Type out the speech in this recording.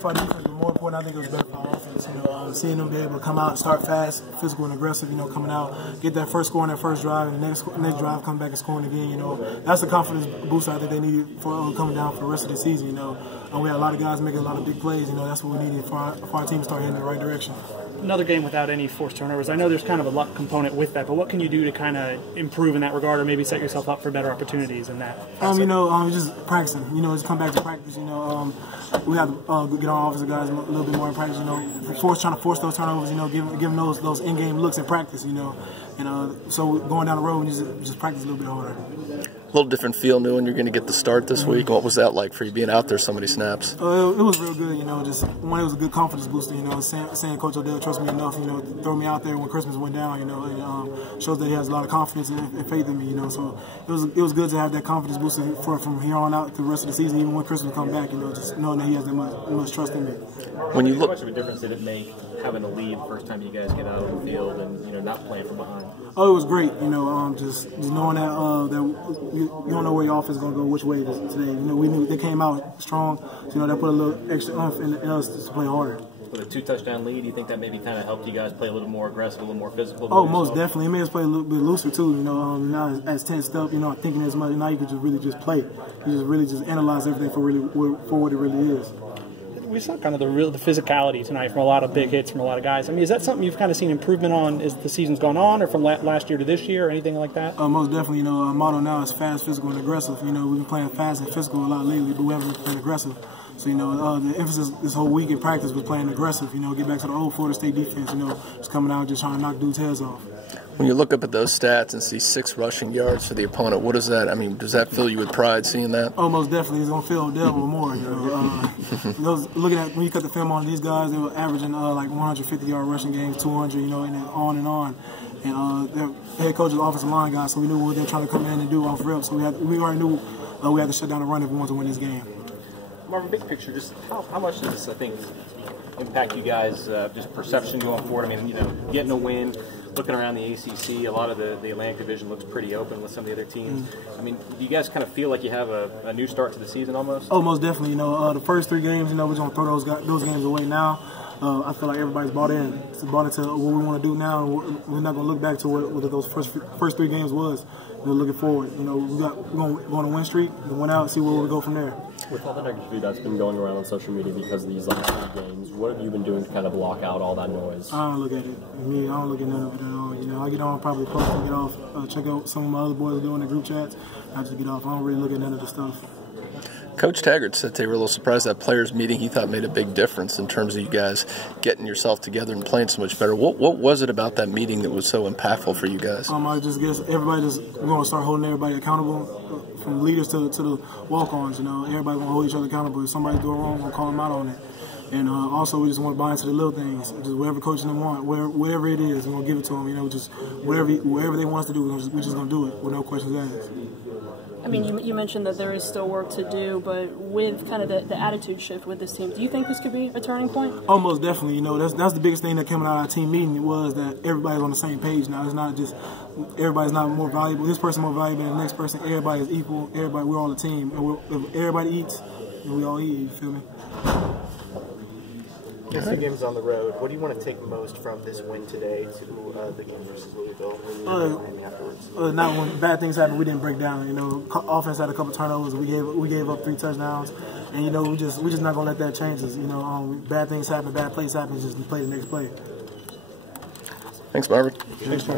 For our defense, but more important, I think it was better for our offense. Seeing them be able to come out, start fast, physical and aggressive. Coming out, get that first score on that first drive, and the next drive come back and scoring again. That's the confidence booster I think they needed for coming down for the rest of the season. And we had a lot of guys making a lot of big plays. That's what we needed for our team to start heading in the right direction. Another game without any forced turnovers. I know there's kind of a luck component with that, but what can you do to kind of improve in that regard, or maybe set yourself up for better opportunities in that? Just practicing. Just come back to practice. We have to get our offensive guys a little bit more in practice. Trying to force those turnovers. Give them those in-game looks in practice. So going down the road, we just practice a little bit harder. A little different feel knowing you're going to get the start this week. What was that like for you being out there so many snaps? It was real good, just one, it was a good confidence booster, saying Coach Odell trusts me enough, to throw me out there when Christmas went down, and shows that he has a lot of confidence and faith in me, so it was good to have that confidence booster from here on out the rest of the season, even when Christmas come back, just knowing that he has that much trust in me. When you look, how much of a difference did it make having a lead the first time you guys get out on the field and not playing from behind? Oh, it was great, just knowing that you don't know where your offense is going to go, which way today. We knew they came out strong, so that put a little extra oomph in us to play harder. With a 2-touchdown lead, do you think that maybe kind of helped you guys play a little more aggressive, a little more physical? Oh, most definitely. It made us play a little bit looser too. Not as tensed up. Thinking as much. Now you can just really just play. You just analyze everything for what it really is. We saw kind of the physicality tonight from a lot of big hits from a lot of guys. Is that something you've kind of seen improvement on as the season's gone on, or from last year to this year, or anything like that? Most definitely. Our motto now is fast, physical, and aggressive. We've been playing fast and physical a lot lately, but we haven't been playing aggressive. So, the emphasis this whole week in practice was playing aggressive. Get back to the old Florida State defense. Just coming out just trying to knock dudes' heads off. When you look up at those stats and see 6 rushing yards for the opponent, what does that? Does that fill you with pride seeing that? Oh, most definitely. It's gonna fill Devil more. Looking at when you cut the film on these guys, they were averaging like 150-yard rushing games, 200, and then on and on. And their head coach is offensive line guy, so we knew what they're trying to come in and do off reps. So we already knew we had to shut down the run if we wanted to win this game. Marvin, big picture, just how much does this, I think, impact you guys, just perception going forward? Getting a win, looking around the ACC, a lot of the Atlantic Division looks pretty open with some of the other teams. Do you guys kind of feel like you have a new start to the season almost? Oh, most definitely. The first 3 games, we're going to throw those games away now. I feel like everybody's bought into what we want to do now. We're not going to look back to what those first 3 games was. We're looking forward. We're going to win a win streak, and win out, see where we go from there. With all the negativity that's been going around on social media because of these last 3 games, what have you been doing to kind of block out all that noise? I don't look at it. I don't look at none of it at all. I get on, probably post and get off, check out some of my other boys are doing the group chats. I just get off. I don't really look at none of the stuff. Coach Taggart said they were a little surprised that players' meeting he thought made a big difference in terms of you guys getting yourself together and playing so much better. What was it about that meeting that was so impactful for you guys? I just guess everybody we're going to start holding everybody accountable, from leaders to the walk-ons. Everybody going to hold each other accountable. If somebody do it wrong, we're going to call them out on it. And also, we just want to buy into the little things. Just whatever coaching them want, wherever it is, we're going to give it to them. Just whatever they want us to do, we're just going to do it with no questions asked. You mentioned that there is still work to do, but with kind of the attitude shift with this team, do you think this could be a turning point? Oh, most definitely. That's the biggest thing that came out of our team meeting was that everybody's on the same page now. It's not just everybody's not more valuable. This person more valuable than the next person. Everybody is equal. We're all a team. And if everybody eats, then we all eat. You feel me? Next 2 games on the road. What do you want to take most from this win today to the game versus Louisville? Afterwards? Not when bad things happen, we didn't break down. Offense had a couple turnovers. We gave up 3 touchdowns, and we just not gonna let that change us. Bad things happen, bad plays happen. Just play the next play. Thanks, Marvin. Thanks, Marvin.